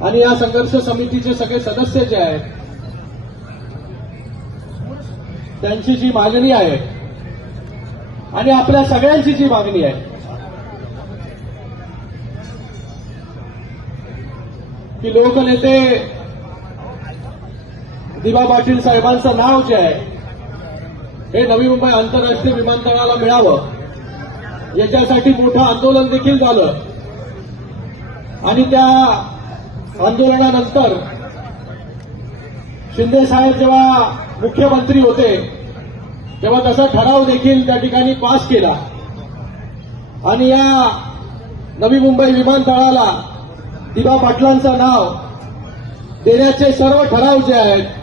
आणि या संघर्ष समितीचे सगळे सदस्य जे आहेत त्यांची जी मागणी आहे आणि आपल्या सगळ्यांची जी मागणी आहे की लोकनेते दिबा पाटील साहेबांचं नाव जे आहे हे नवी मुंबई आंतरराष्ट्रीय विमानतळाला मिळावं, याच्यासाठी मोठं आंदोलन देखील झालं. आणि त्या आंदोलनानंतर शिंदे साहेब जेव्हा मुख्यमंत्री होते तेव्हा तसा ठराव देखील त्या ठिकाणी पास केला आणि या नवी मुंबई विमानतळाला दिबा पाटलांचं नाव देण्याचे सर्व ठराव जे आहेत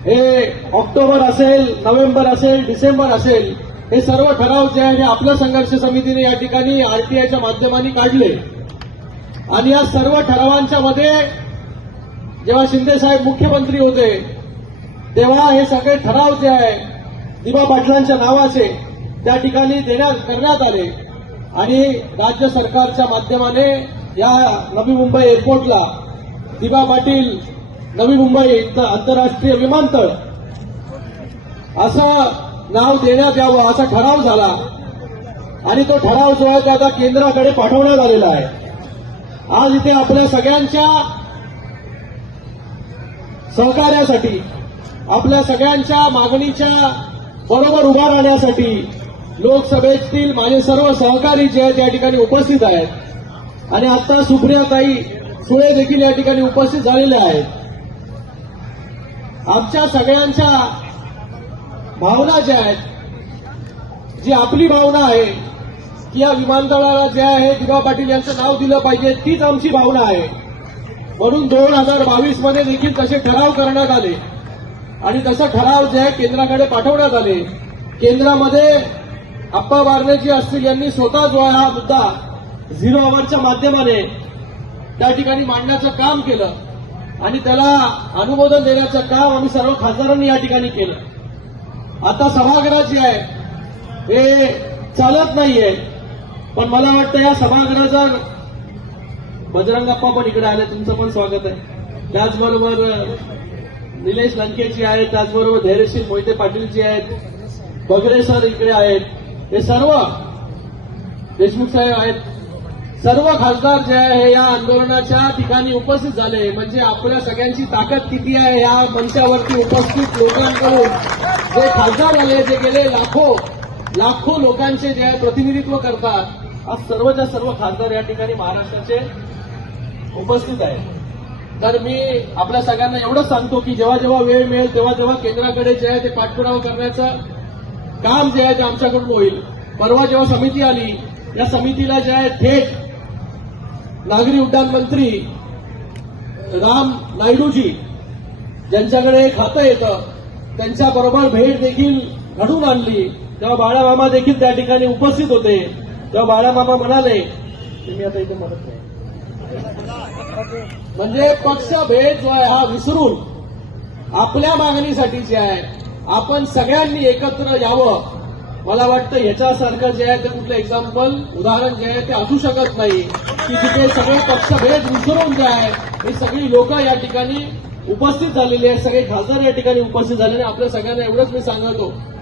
हे ऑक्टोबर असेल, नोव्हेंबर असेल, डिसेंबर असेल, हे सर्व ठराव जे आहे आपल्या संघर्ष समितीने या ठिकाणी आरटीआयच्या माध्यमाने काढले. आणि या सर्व ठरावांच्या मध्ये जेव्हा शिंदे साहेब मुख्यमंत्री होते तेव्हा हे सगळे ठराव जे आहे दिबा पाटलांच्या नावाचे त्या ठिकाणी करण्यात आले आणि राज्य सरकारच्या माध्यमाने या नवी मुंबई एअरपोर्टला दिबा पाटील नवी मुंबई आंतरराष्ट्रीय विमानतळ असं नाव देण्यात यावं असा ठराव झाला. आणि तो ठराव जो आहे तो आता केंद्राकडे पाठवण्यात आलेला आहे. आज इथे आपल्या सगळ्यांच्या सहकार्यासाठी, आपल्या सगळ्यांच्या मागणीच्या बरोबर उभा राहण्यासाठी लोकसभेतील माझे सर्व सहकारी जे आहेत या ठिकाणी उपस्थित आहेत आणि आता सुप्रियाताई सुळे देखील या ठिकाणी उपस्थित झालेले आहेत. आमच्या सगळ्यांच्या भावना ज्या आहेत, जी आपली भावना आहे की या विमानतळाला जे आहे दिबा पाटील यांचं नाव दिलं पाहिजे, तीच आमची भावना आहे. म्हणून 2022 मध्ये देखील तसे ठराव करण्यात आले आणि तसा ठराव जे आहे केंद्राकडे पाठवण्यात आले. केंद्रामध्ये अप्पा बारनेजी असतील यांनी स्वतः जो आहे हा मुद्दा झिरो अवरच्या माध्यमाने त्या ठिकाणी मांडण्याचं काम केलं आणि त्याला अनुमोदन देण्याचं काम आम्ही सर्व खासदारांनी या ठिकाणी केलं. आता सभागृह जे आहे हे चालत नाहीये, पण मला वाटतं या सभागृहाचा बजरंग अप्पा पण इकडे आले, तुमचं पण स्वागत आहे. त्याचबरोबर निलेश लंकेजी आहेत, त्याचबरोबर धैर्यशील मोहिते पाटीलजी आहेत, बगरे सर इकडे आहेत, हे सर्व देशमुख साहेब आहेत, सर्व खासदार जे आहे हे या आंदोलनाच्या ठिकाणी उपस्थित झाले. म्हणजे आपल्या सगळ्यांची ताकद किती आहे या मंचावरती उपस्थित लोकांकडून जे खासदार झाले, जे गेले लाखो लोकांचे जे आहे प्रतिनिधित्व करतात, आज सर्वच्या सर्व खासदार या ठिकाणी महाराष्ट्राचे उपस्थित आहेत. तर मी आपल्या सगळ्यांना एवढंच सांगतो की जेव्हा जेव्हा वेळ मिळेल तेव्हा केंद्राकडे जे आहे ते पाठपुरावा करण्याचं काम जे आहे ते आमच्याकडून होईल. परवा जेव्हा समिती आली, या समितीला जे आहे थेट नागरी उड्डाण मंत्री राम नायडूजी ज्यांच्याकडे खातं येतं त्यांच्याबरोबर भेट देखील घडून आणली. तेव्हा बाळामामा देखील त्या ठिकाणी उपस्थित होते. तेव्हा बाळामामा म्हणाले तुम्ही आता इथे म्हणत नाही, म्हणजे पक्षभेद जो आहे हा विसरून आपल्या मागणीसाठी जे आहे आपण सगळ्यांनी एकत्र यावं. मला वाटतं याच्यासारखं जे आहे ते कुठलं उदाहरण जे आहे ते असू शकत नाही की तिथे सगळे पक्षभेद विसरून जे आहे ही सगळी लोक या ठिकाणी उपस्थित झालेली आहेत, सगळे खासदार या ठिकाणी उपस्थित झालेले. आपल्या सगळ्यांना एवढंच मी सांगतो